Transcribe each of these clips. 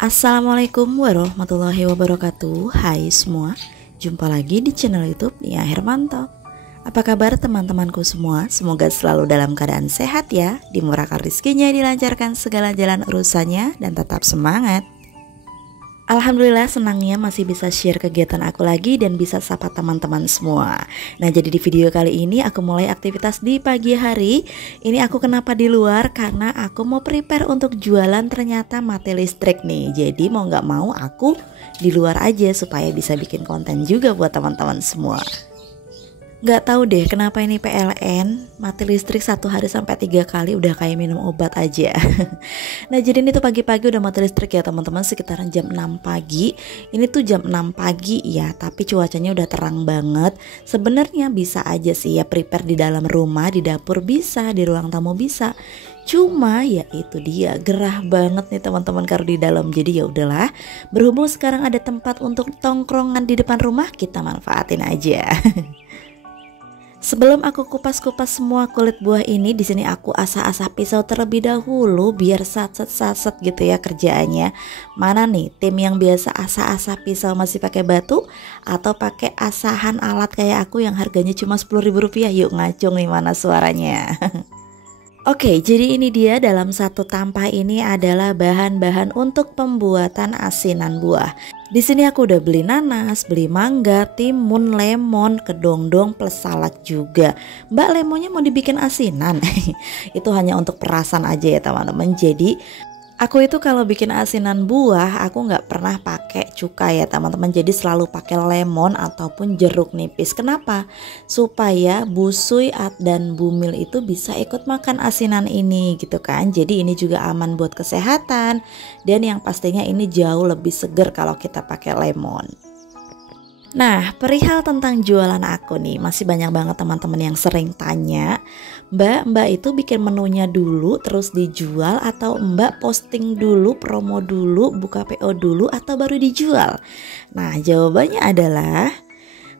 Assalamualaikum warahmatullahi wabarakatuh. Hai semua, jumpa lagi di channel YouTube Nia Hermanto. Apa kabar teman-temanku semua? Semoga selalu dalam keadaan sehat ya, dimurahkan rezekinya, dilancarkan segala jalan urusannya, dan tetap semangat. Alhamdulillah senangnya masih bisa share kegiatan aku lagi dan bisa sapa teman-teman semua. Nah, jadi di video kali ini aku mulai aktivitas di pagi hari. Ini aku kenapa di luar, karena aku mau prepare untuk jualan, ternyata mati listrik nih. Jadi mau gak mau aku di luar aja supaya bisa bikin konten juga buat teman-teman semua. Gak tahu deh kenapa ini PLN mati listrik 1 hari sampai 3 kali, udah kayak minum obat aja. Nah, jadi ini tuh pagi-pagi udah mati listrik ya teman-teman, sekitaran jam 6 pagi. Ini tuh jam 6 pagi ya, tapi cuacanya udah terang banget. Sebenarnya bisa aja sih ya prepare di dalam rumah, di dapur bisa, di ruang tamu bisa. Cuma ya itu dia, gerah banget nih teman-teman kalau di dalam. Jadi ya udahlah, berhubung sekarang ada tempat untuk tongkrongan di depan rumah, kita manfaatin aja. Sebelum aku kupas-kupas semua kulit buah ini, di sini aku asah-asah pisau terlebih dahulu biar satset-satset gitu ya kerjaannya. Mana nih tim yang biasa asah-asah pisau masih pakai batu atau pakai asahan alat kayak aku yang harganya cuma Rp10.000? Yuk ngacung nih mana suaranya. Oke, jadi ini dia, dalam satu tampah ini adalah bahan-bahan untuk pembuatan asinan buah. Di sini aku udah beli nanas, beli mangga, timun, lemon, kedongdong plus salak juga. Mbak, lemonnya mau dibikin asinan? Itu hanya untuk perasan aja ya teman-teman. Jadi aku itu kalau bikin asinan buah aku nggak pernah pakai cuka ya teman-teman. Jadi selalu pakai lemon ataupun jeruk nipis. Kenapa? Supaya busui dan bumil itu bisa ikut makan asinan ini gitu kan. Jadi ini juga aman buat kesehatan, dan yang pastinya ini jauh lebih seger kalau kita pakai lemon. Nah, perihal tentang jualan aku nih, masih banyak banget teman-teman yang sering tanya, Mbak itu bikin menunya dulu terus dijual, atau Mbak posting dulu, promo dulu, buka PO dulu, atau baru dijual? Nah, jawabannya adalah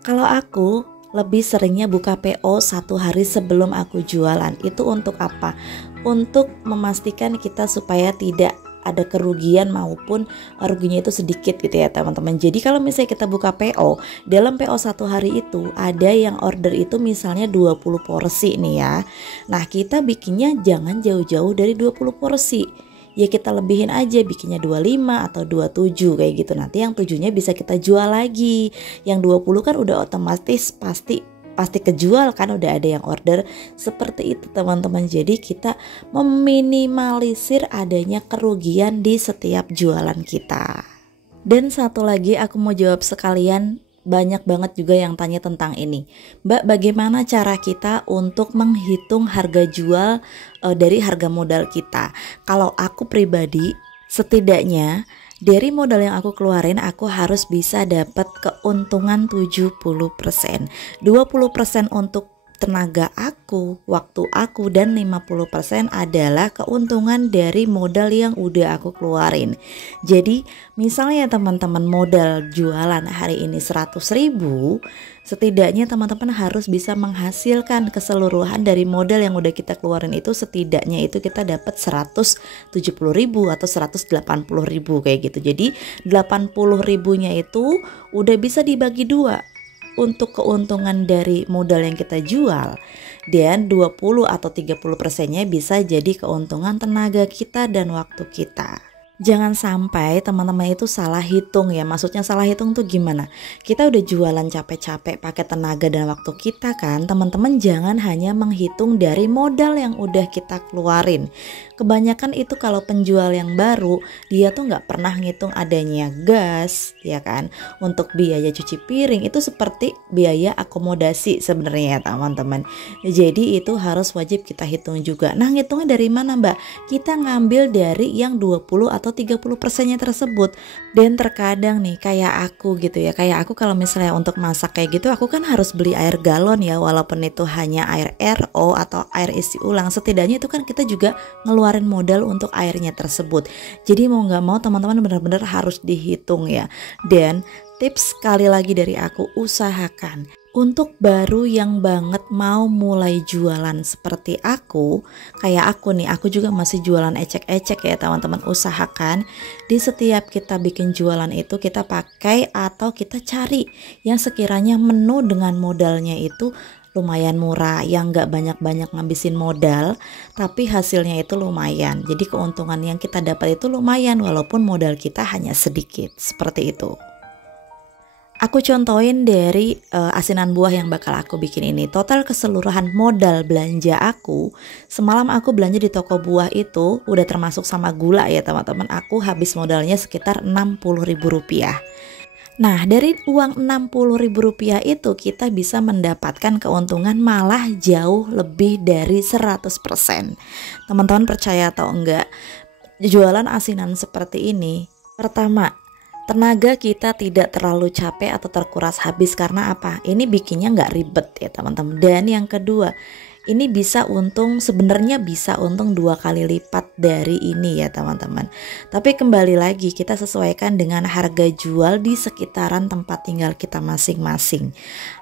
kalau aku lebih seringnya buka PO 1 hari sebelum aku jualan. Itu untuk apa? Untuk memastikan kita supaya tidak ada kerugian maupun ruginya itu sedikit gitu ya teman-teman. Jadi kalau misalnya kita buka PO, dalam PO 1 hari itu ada yang order itu misalnya 20 porsi nih ya. Nah, kita bikinnya jangan jauh-jauh dari 20 porsi. Ya kita lebihin aja, bikinnya 25 atau 27 kayak gitu. Nanti yang 7-nya bisa kita jual lagi. Yang 20 kan udah otomatis pasti kejual kan, udah ada yang order seperti itu teman-teman. Jadi kita meminimalisir adanya kerugian di setiap jualan kita. Dan satu lagi aku mau jawab sekalian, banyak banget juga yang tanya tentang ini, Mbak, bagaimana cara kita untuk menghitung harga jual dari harga modal kita? Kalau aku pribadi, setidaknya dari modal yang aku keluarin, aku harus bisa dapat keuntungan 70%. 20% untuk tenaga aku, waktu aku, dan 50% adalah keuntungan dari modal yang udah aku keluarin. Jadi misalnya teman-teman modal jualan hari ini 100.000, setidaknya teman-teman harus bisa menghasilkan keseluruhan dari modal yang udah kita keluarin itu, setidaknya itu kita dapat 170.000 atau 180.000 kayak gitu. Jadi 80.000-nya itu udah bisa dibagi 2 untuk keuntungan dari modal yang kita jual, dan 20 atau 30%-nya bisa jadi keuntungan tenaga kita dan waktu kita. Jangan sampai teman-teman itu salah hitung ya. Maksudnya salah hitung tuh gimana? Kita udah jualan capek-capek pakai tenaga dan waktu kita kan. Teman-teman jangan hanya menghitung dari modal yang udah kita keluarin. Kebanyakan itu kalau penjual yang baru, dia tuh nggak pernah ngitung adanya gas ya kan, untuk biaya cuci piring. Itu seperti biaya akomodasi sebenarnya ya teman-teman. Jadi itu harus wajib kita hitung juga. Nah, ngitungnya dari mana Mbak? Kita ngambil dari yang 20 atau 30%-nya tersebut. Dan terkadang nih kayak aku gitu ya, kayak aku kalau misalnya untuk masak kayak gitu, aku kan harus beli air galon ya, walaupun itu hanya air RO atau air isi ulang, setidaknya itu kan kita juga ngeluarin modal untuk airnya tersebut. Jadi mau nggak mau teman-teman benar-benar harus dihitung ya. Dan tips sekali lagi dari aku, usahakan Untuk baru yang banget mau mulai jualan seperti aku, kayak aku nih, aku juga masih jualan ecek-ecek ya teman-teman. Usahakan di setiap kita bikin jualan itu kita pakai atau kita cari yang sekiranya menu dengan modalnya itu lumayan murah, yang nggak banyak-banyak ngabisin modal tapi hasilnya itu lumayan. Jadi keuntungan yang kita dapat itu lumayan walaupun modal kita hanya sedikit, seperti itu. Aku contohin dari asinan buah yang bakal aku bikin ini. Total keseluruhan modal belanja aku, semalam aku belanja di toko buah itu udah termasuk sama gula ya teman-teman. Aku habis modalnya sekitar Rp60.000. Nah, dari uang Rp60.000 itu kita bisa mendapatkan keuntungan malah jauh lebih dari 100%. Teman-teman percaya atau enggak, jualan asinan seperti ini, pertama, tenaga kita tidak terlalu capek atau terkuras habis. Karena apa? Ini bikinnya nggak ribet ya teman-teman. Dan yang kedua, ini bisa untung, sebenarnya bisa untung 2 kali lipat dari ini ya teman-teman. Tapi kembali lagi kita sesuaikan dengan harga jual di sekitaran tempat tinggal kita masing-masing.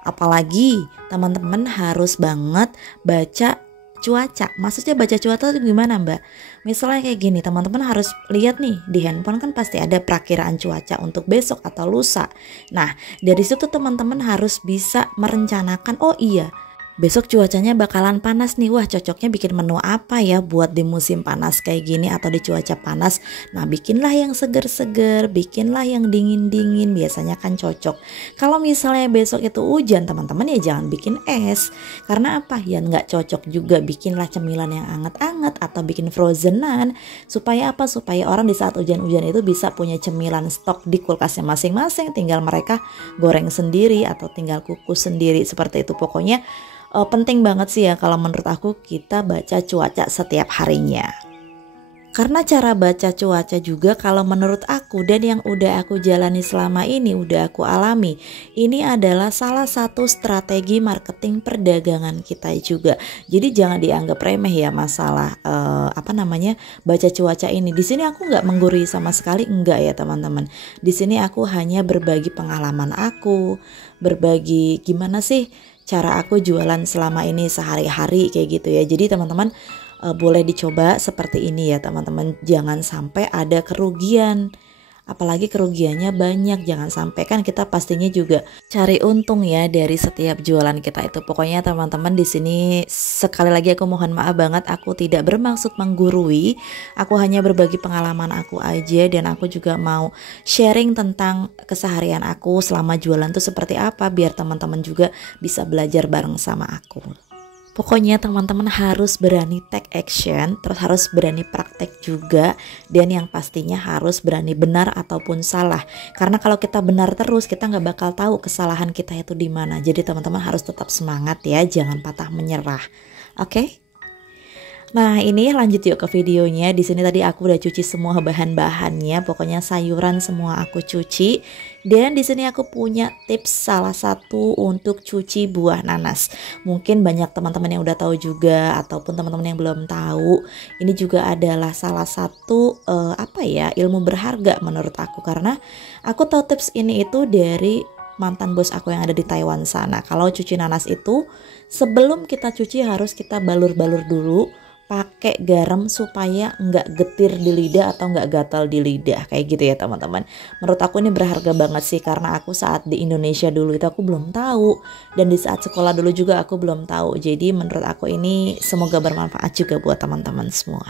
Apalagi teman-teman harus banget baca cuaca. Maksudnya baca cuaca itu gimana Mbak? Misalnya kayak gini, teman-teman harus lihat nih di handphone kan pasti ada perakiraan cuaca untuk besok atau lusa. Nah, dari situ teman-teman harus bisa merencanakan, oh iya, besok cuacanya bakalan panas nih. Wah, cocoknya bikin menu apa ya buat di musim panas kayak gini atau di cuaca panas. Nah, bikinlah yang seger-seger, bikinlah yang dingin-dingin, biasanya kan cocok. Kalau misalnya besok itu hujan, teman-teman ya jangan bikin es. Karena apa? Ya nggak cocok juga. Bikinlah cemilan yang anget-anget atau bikin frozenan. Supaya apa? Supaya orang di saat hujan-hujan itu bisa punya cemilan stok di kulkasnya masing-masing. Tinggal mereka goreng sendiri atau tinggal kukus sendiri, seperti itu. Pokoknya penting banget sih ya kalau menurut aku kita baca cuaca setiap harinya. Karena cara baca cuaca juga kalau menurut aku dan yang udah aku jalani selama ini, udah aku alami, ini adalah salah satu strategi marketing perdagangan kita juga. Jadi jangan dianggap remeh ya masalah baca cuaca ini. Di sini aku nggak menggurui sama sekali, enggak ya teman-teman. Di sini aku hanya berbagi pengalaman aku, berbagi gimana sih cara aku jualan selama ini sehari-hari kayak gitu ya. Jadi teman-teman boleh dicoba seperti ini ya teman-teman. Jangan sampai ada kerugian. Apalagi kerugiannya banyak, jangan sampai, kan kita pastinya juga cari untung ya dari setiap jualan kita itu. Pokoknya teman-teman di sini sekali lagi aku mohon maaf banget, aku tidak bermaksud menggurui, aku hanya berbagi pengalaman aku aja dan aku juga mau sharing tentang keseharian aku selama jualan tuh seperti apa biar teman-teman juga bisa belajar bareng sama aku. Pokoknya teman-teman harus berani take action, terus harus berani praktek juga, dan yang pastinya harus berani benar ataupun salah. Karena kalau kita benar terus, kita nggak bakal tahu kesalahan kita itu di mana. Jadi teman-teman harus tetap semangat ya, jangan patah menyerah. Oke? Nah, ini lanjut yuk ke videonya. Di sini tadi aku udah cuci semua bahan-bahannya, pokoknya sayuran semua aku cuci. Dan di sini aku punya tips salah satu untuk cuci buah nanas. Mungkin banyak teman-teman yang udah tahu juga ataupun teman-teman yang belum tahu. Ini juga adalah salah satu ilmu berharga menurut aku, karena aku tahu tips ini itu dari mantan bos aku yang ada di Taiwan sana. Kalau cuci nanas itu sebelum kita cuci harus kita balur-balur dulu pakai garam supaya nggak getir di lidah atau nggak gatal di lidah kayak gitu ya teman-teman. Menurut aku ini berharga banget sih, karena aku saat di Indonesia dulu itu aku belum tahu, dan di saat sekolah dulu juga aku belum tahu. Jadi menurut aku ini semoga bermanfaat juga buat teman-teman semua.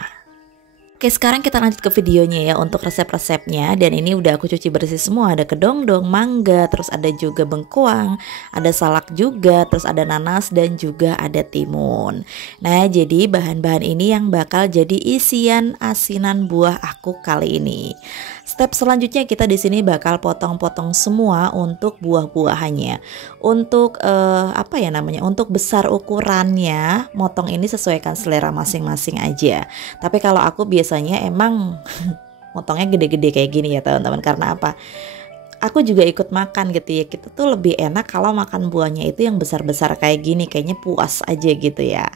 Oke, sekarang kita lanjut ke videonya ya untuk resep-resepnya. Dan ini udah aku cuci bersih semua. Ada kedongdong, mangga, terus ada juga bengkoang, ada salak juga, terus ada nanas dan juga ada timun. Nah, jadi bahan-bahan ini yang bakal jadi isian asinan buah aku kali ini. Step selanjutnya kita di sini bakal potong-potong semua untuk buah-buahannya. Untuk untuk besar ukurannya, motong ini sesuaikan selera masing-masing aja. Tapi kalau aku biasanya emang motongnya gede-gede kayak gini ya teman-teman. Karena apa? Aku juga ikut makan gitu ya. Kita tuh lebih enak kalau makan buahnya itu yang besar-besar kayak gini. Kayaknya puas aja gitu ya.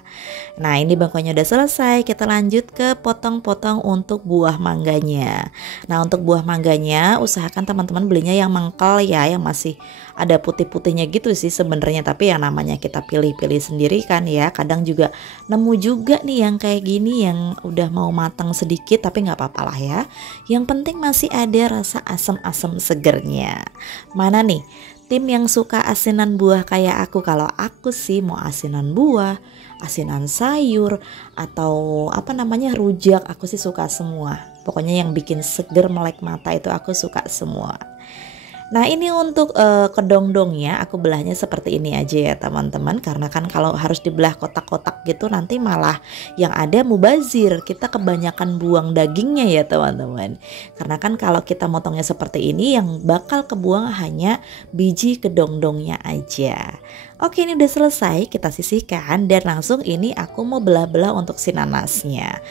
Nah, ini bangkonya udah selesai. Kita lanjut ke potong-potong untuk buah mangganya. Nah, untuk buah mangganya usahakan teman-teman belinya yang mengkel ya, yang masih ada putih-putihnya gitu sih sebenarnya, tapi yang namanya kita pilih-pilih sendiri kan ya. Kadang juga nemu juga nih yang kayak gini yang udah mau matang sedikit, tapi nggak apa-apa lah ya. Yang penting masih ada rasa asam-asam segernya. Mana nih tim yang suka asinan buah kayak aku? Kalau aku sih mau asinan buah, asinan sayur, atau apa namanya rujak, aku sih suka semua. Pokoknya yang bikin seger melek mata itu aku suka semua. Nah ini untuk kedongdongnya aku belahnya seperti ini aja ya teman-teman, karena kan kalau harus dibelah kotak-kotak gitu nanti malah yang ada mubazir, kita kebanyakan buang dagingnya ya teman-teman. Karena kan kalau kita motongnya seperti ini yang bakal kebuang hanya biji kedongdongnya aja. Oke, ini udah selesai, kita sisihkan dan langsung ini aku mau belah-belah untuk si nanasnya.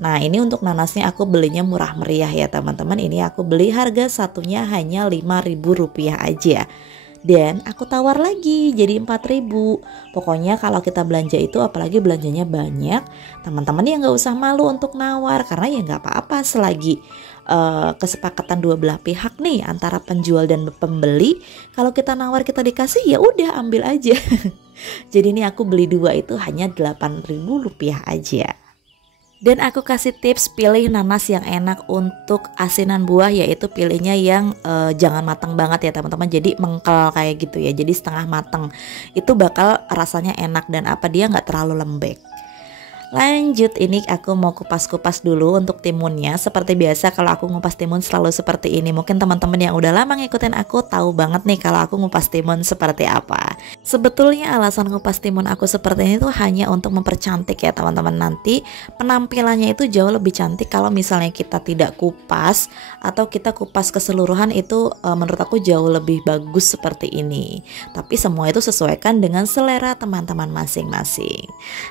Nah ini untuk nanasnya aku belinya murah meriah ya teman-teman. Ini aku beli harga satunya hanya Rp5.000 aja. Dan aku tawar lagi jadi 4.000. Pokoknya kalau kita belanja itu apalagi belanjanya banyak, teman-teman ya nggak usah malu untuk nawar. Karena ya nggak apa-apa selagi kesepakatan dua belah pihak nih antara penjual dan pembeli. Kalau kita nawar kita dikasih ya udah ambil aja. Jadi ini aku beli dua itu hanya Rp8.000 aja. Dan aku kasih tips pilih nanas yang enak untuk asinan buah, yaitu pilihnya yang jangan matang banget ya teman-teman. Jadi mengkel kayak gitu ya. Jadi setengah matang. Itu bakal rasanya enak dan apa dia nggak terlalu lembek. Lanjut, ini aku mau kupas-kupas dulu untuk timunnya. Seperti biasa kalau aku ngupas timun selalu seperti ini. Mungkin teman-teman yang udah lama ngikutin aku tahu banget nih kalau aku ngupas timun seperti apa. Sebetulnya alasan ngupas timun aku seperti ini tuh hanya untuk mempercantik ya teman-teman. Nanti penampilannya itu jauh lebih cantik kalau misalnya kita tidak kupas atau kita kupas keseluruhan, itu menurut aku jauh lebih bagus seperti ini. Tapi semua itu sesuaikan dengan selera teman-teman masing-masing.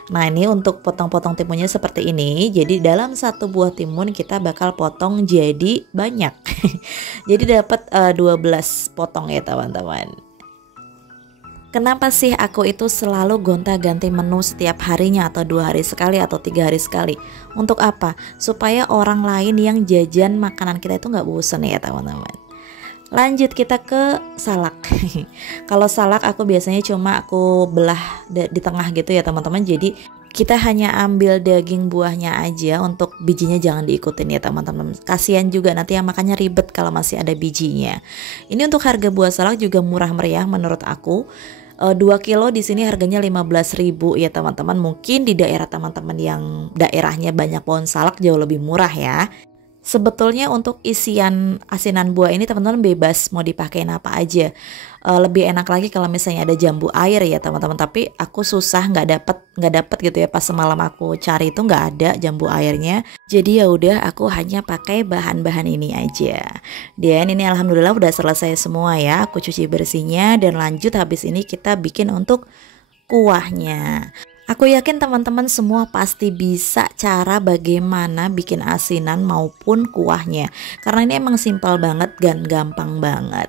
Nah ini untuk potong timunnya seperti ini. Jadi dalam satu buah timun kita bakal potong jadi banyak. Jadi dapat 12 potong ya teman-teman. Kenapa sih aku itu selalu gonta-ganti menu setiap harinya, atau 2 hari sekali atau 3 hari sekali? Untuk apa? Supaya orang lain yang jajan makanan kita itu nggak bosen ya teman-teman. Lanjut kita ke salak. Kalau salak aku biasanya cuma aku belah di tengah gitu ya teman-teman. Jadi kita hanya ambil daging buahnya aja, untuk bijinya jangan diikutin ya teman-teman. Kasihan juga nanti yang makannya ribet kalau masih ada bijinya. Ini untuk harga buah salak juga murah meriah menurut aku. 2 kilo di sini harganya 15.000 ya teman-teman. Mungkin di daerah teman-teman yang daerahnya banyak pohon salak jauh lebih murah ya. Sebetulnya untuk isian asinan buah ini teman-teman bebas mau dipakein apa aja. Lebih enak lagi kalau misalnya ada jambu air ya teman-teman. Tapi aku susah nggak dapet gitu ya, pas semalam aku cari itu nggak ada jambu airnya. Jadi ya udah aku hanya pakai bahan-bahan ini aja. Dan ini alhamdulillah udah selesai semua ya. Aku cuci bersihnya dan lanjut habis ini kita bikin untuk kuahnya. Aku yakin teman-teman semua pasti bisa cara bagaimana bikin asinan maupun kuahnya. Karena ini emang simpel banget dan gampang banget.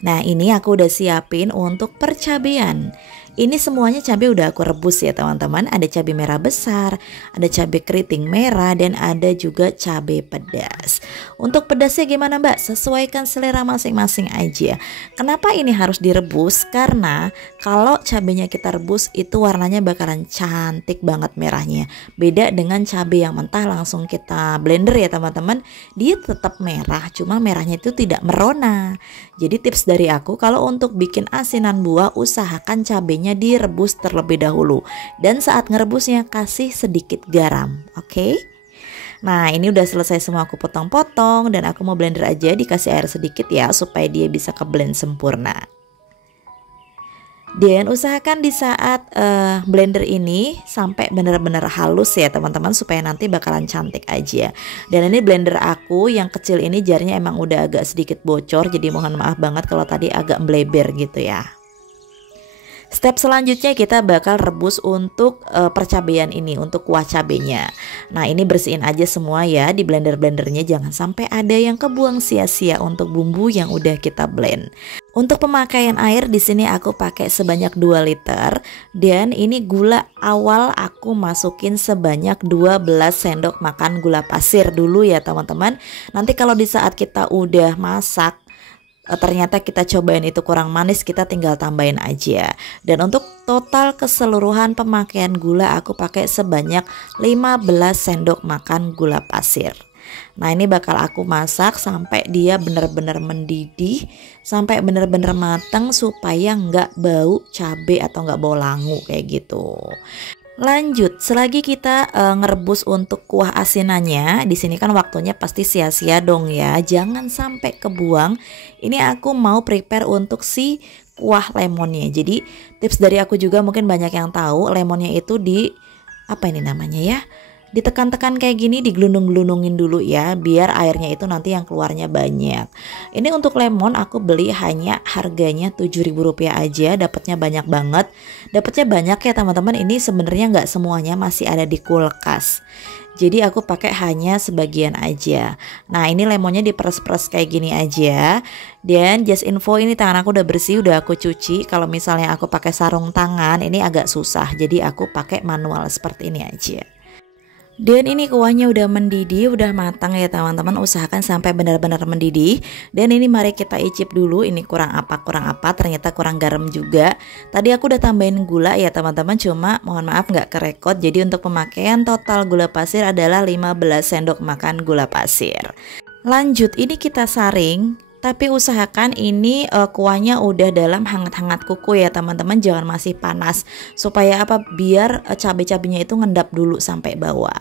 Nah ini aku udah siapin untuk percabean. Ini semuanya cabai udah aku rebus ya teman-teman. Ada cabai merah besar, ada cabai keriting merah, dan ada juga cabai pedas. Untuk pedasnya gimana mbak? Sesuaikan selera masing-masing aja. Kenapa ini harus direbus? Karena kalau cabainya kita rebus itu warnanya bakalan cantik banget merahnya. Beda dengan cabai yang mentah langsung kita blender ya teman-teman. Dia tetap merah, cuma merahnya itu tidak merona. Jadi tips dari aku, kalau untuk bikin asinan buah usahakan cabainya direbus terlebih dahulu, dan saat ngerebusnya kasih sedikit garam. Oke? Nah ini udah selesai semua, aku potong-potong dan aku mau blender aja, dikasih air sedikit ya supaya dia bisa ke blend sempurna. Dan usahakan di saat blender ini sampai benar-benar halus ya teman-teman, supaya nanti bakalan cantik aja. Dan ini blender aku yang kecil ini jarinya emang udah agak sedikit bocor, jadi mohon maaf banget kalau tadi agak melebar gitu ya. Step selanjutnya kita bakal rebus untuk percabean ini, untuk kuah cabenya. Nah ini bersihin aja semua ya di blender-blendernya, jangan sampai ada yang kebuang sia-sia untuk bumbu yang udah kita blend. Untuk pemakaian air di sini aku pakai sebanyak 2 liter, dan ini gula awal aku masukin sebanyak 12 sendok makan gula pasir dulu ya teman-teman. Nanti kalau di saat kita udah masak ternyata kita cobain itu kurang manis, kita tinggal tambahin aja. Dan untuk total keseluruhan pemakaian gula aku pakai sebanyak 15 sendok makan gula pasir. Nah ini bakal aku masak sampai dia benar-benar mendidih, sampai benar-benar matang supaya nggak bau cabai atau nggak bau langu kayak gitu. Lanjut, selagi kita ngerebus untuk kuah asinannya, di sini kan waktunya pasti sia-sia dong ya. Jangan sampai kebuang. Ini aku mau prepare untuk si kuah lemonnya. Jadi tips dari aku juga, mungkin banyak yang tahu, lemonnya itu di apa ini namanya ya? Ditekan-tekan kayak gini, digelundung-gelundungin dulu ya, biar airnya itu nanti yang keluarnya banyak. Ini untuk lemon aku beli hanya harganya Rp7.000 aja, dapatnya banyak banget. Dapatnya banyak ya teman-teman, ini sebenarnya nggak semuanya masih ada di kulkas. Jadi aku pakai hanya sebagian aja. Nah ini lemonnya diperes-peres kayak gini aja. Dan just info, ini tangan aku udah bersih, udah aku cuci. Kalau misalnya aku pakai sarung tangan ini agak susah, jadi aku pakai manual seperti ini aja. Dan ini kuahnya udah mendidih, udah matang ya teman-teman. Usahakan sampai benar-benar mendidih. Dan ini mari kita icip dulu, ini kurang apa, ternyata kurang garam juga. Tadi aku udah tambahin gula ya teman-teman, cuma mohon maaf nggak kerekod. Jadi untuk pemakaian total gula pasir adalah 15 sendok makan gula pasir. Lanjut, ini kita saring. Tapi usahakan ini kuahnya udah dalam hangat-hangat kuku ya teman-teman, jangan masih panas. Supaya apa? Biar cabai-cabainya itu ngendap dulu sampai bawah.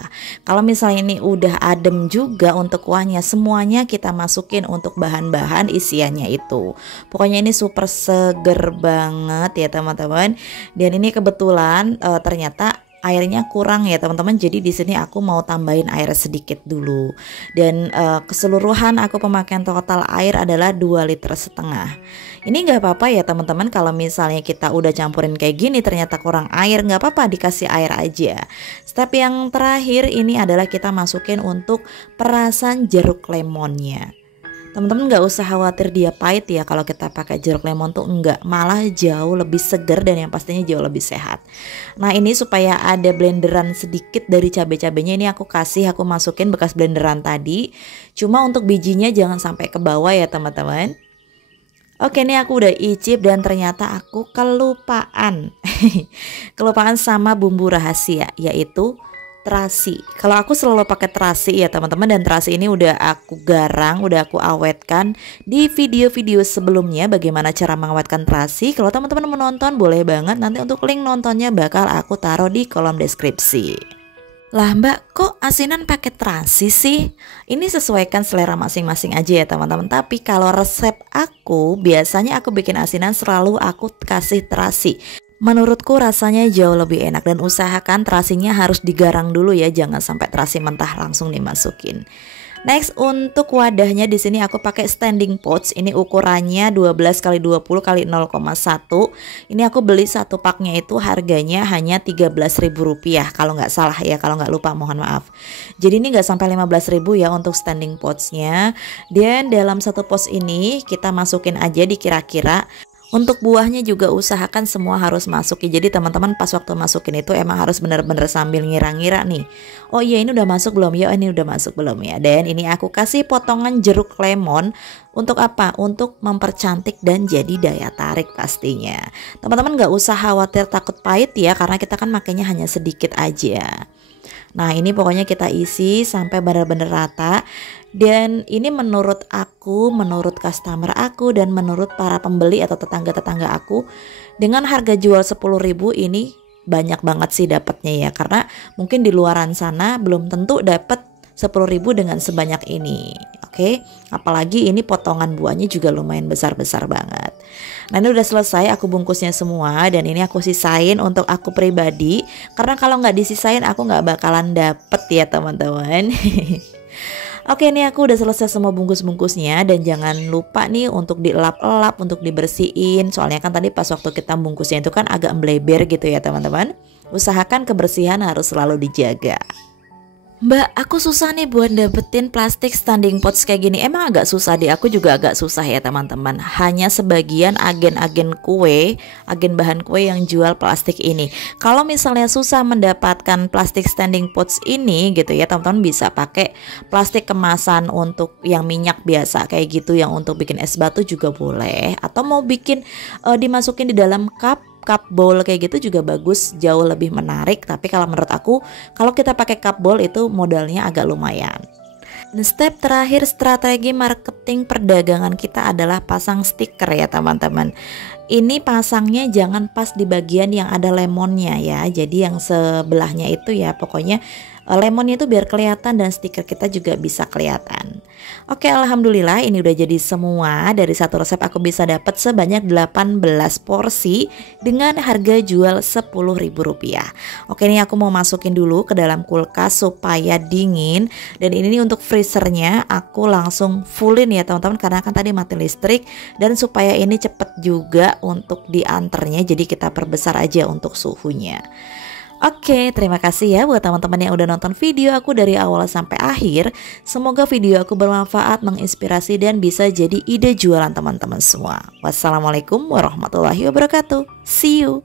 Kalau misalnya ini udah adem juga untuk kuahnya, semuanya kita masukin untuk bahan-bahan isiannya itu. Pokoknya ini super seger banget ya teman-teman. Dan ini kebetulan ternyata airnya kurang ya teman-teman, jadi di sini aku mau tambahin air sedikit dulu. Dan keseluruhan aku pemakaian total air adalah 2,5 liter. Ini nggak apa-apa ya teman-teman, kalau misalnya kita udah campurin kayak gini ternyata kurang air, nggak apa-apa, dikasih air aja. Step yang terakhir ini adalah kita masukin untuk perasan jeruk lemonnya. Teman-teman nggak usah khawatir dia pahit ya, kalau kita pakai jeruk lemon tuh enggak, malah jauh lebih seger dan yang pastinya jauh lebih sehat. Nah ini supaya ada blenderan sedikit dari cabai-cabainya, ini aku masukin bekas blenderan tadi. Cuma untuk bijinya jangan sampai ke bawah ya teman-teman. Oke, ini aku udah icip dan ternyata aku kelupaan kelupaan sama bumbu rahasia, yaitu terasi. Kalau aku selalu pakai terasi ya teman-teman, dan terasi ini udah aku garang, udah aku awetkan di video-video sebelumnya bagaimana cara mengawetkan terasi. Kalau teman-teman menonton boleh banget, nanti untuk link nontonnya bakal aku taruh di kolom deskripsi. Lah mbak, kok asinan pakai terasi sih? Ini sesuaikan selera masing-masing aja ya teman-teman. Tapi kalau resep aku, biasanya aku bikin asinan selalu aku kasih terasi. Menurutku rasanya jauh lebih enak, dan usahakan terasinya harus digarang dulu ya, jangan sampai terasi mentah langsung dimasukin. Next, untuk wadahnya di sini aku pakai standing pots. Ini ukurannya 12 x 20 x 0,1. Ini aku beli satu paknya itu harganya hanya Rp13.000 kalau nggak salah ya, kalau nggak lupa mohon maaf. Jadi ini nggak sampai 15.000 ya untuk standing potsnya. Dan dalam satu pots ini kita masukin aja dikira-kira. Untuk buahnya juga usahakan semua harus masuk ya. Jadi teman-teman pas waktu masukin itu emang harus bener-bener sambil ngira-ngira nih. Oh iya ini udah masuk belum ya? Ini udah masuk belum ya? Dan ini aku kasih potongan jeruk lemon. Untuk apa? Untuk mempercantik dan jadi daya tarik pastinya. Teman-teman gak usah khawatir takut pahit ya, karena kita kan makanya hanya sedikit aja. Nah ini pokoknya kita isi sampai benar-benar rata. Dan ini menurut aku, menurut customer aku, dan menurut para pembeli atau tetangga-tetangga aku, dengan harga jual 10.000 ini banyak banget sih dapatnya ya. Karena mungkin di luaran sana belum tentu dapat 10.000 dengan sebanyak ini. Oke, apalagi ini potongan buahnya juga lumayan besar-besar banget. Nah ini udah selesai aku bungkusnya semua, dan ini aku sisain untuk aku pribadi. Karena kalau nggak disisain aku nggak bakalan dapet ya teman-teman. Oke, ini aku udah selesai semua bungkus-bungkusnya, dan jangan lupa nih untuk dielap-elap, untuk dibersihin. Soalnya kan tadi pas waktu kita bungkusnya itu kan agak mbleber gitu ya teman-teman. Usahakan kebersihan harus selalu dijaga. Mbak, aku susah nih buat dapetin plastik standing pots kayak gini. Emang agak susah deh, aku juga agak susah ya teman-teman. Hanya sebagian agen-agen kue, agen bahan kue yang jual plastik ini. Kalau misalnya susah mendapatkan plastik standing pots ini gitu ya, teman-teman bisa pakai plastik kemasan untuk yang minyak biasa kayak gitu, yang untuk bikin es batu juga boleh. Atau mau bikin dimasukin di dalam cup bowl kayak gitu juga bagus, jauh lebih menarik. Tapi kalau menurut aku, kalau kita pakai cup bowl itu modalnya agak lumayan. Dan step terakhir strategi marketing perdagangan kita adalah pasang stiker ya teman-teman. Ini pasangnya jangan pas di bagian yang ada lemonnya ya. Jadi yang sebelahnya itu ya pokoknya lemonnya itu biar kelihatan dan stiker kita juga bisa kelihatan. Oke, alhamdulillah ini udah jadi semua. Dari satu resep aku bisa dapat sebanyak 18 porsi dengan harga jual Rp10.000. Oke, ini aku mau masukin dulu ke dalam kulkas supaya dingin. Dan ini nih untuk freezernya aku langsung fullin ya teman-teman, karena kan tadi mati listrik. Dan supaya ini cepet juga untuk diantarnya, jadi kita perbesar aja untuk suhunya. Oke, terima kasih ya buat teman-teman yang udah nonton video aku dari awal sampai akhir. Semoga video aku bermanfaat, menginspirasi, dan bisa jadi ide jualan teman-teman semua. Wassalamualaikum warahmatullahi wabarakatuh. See you.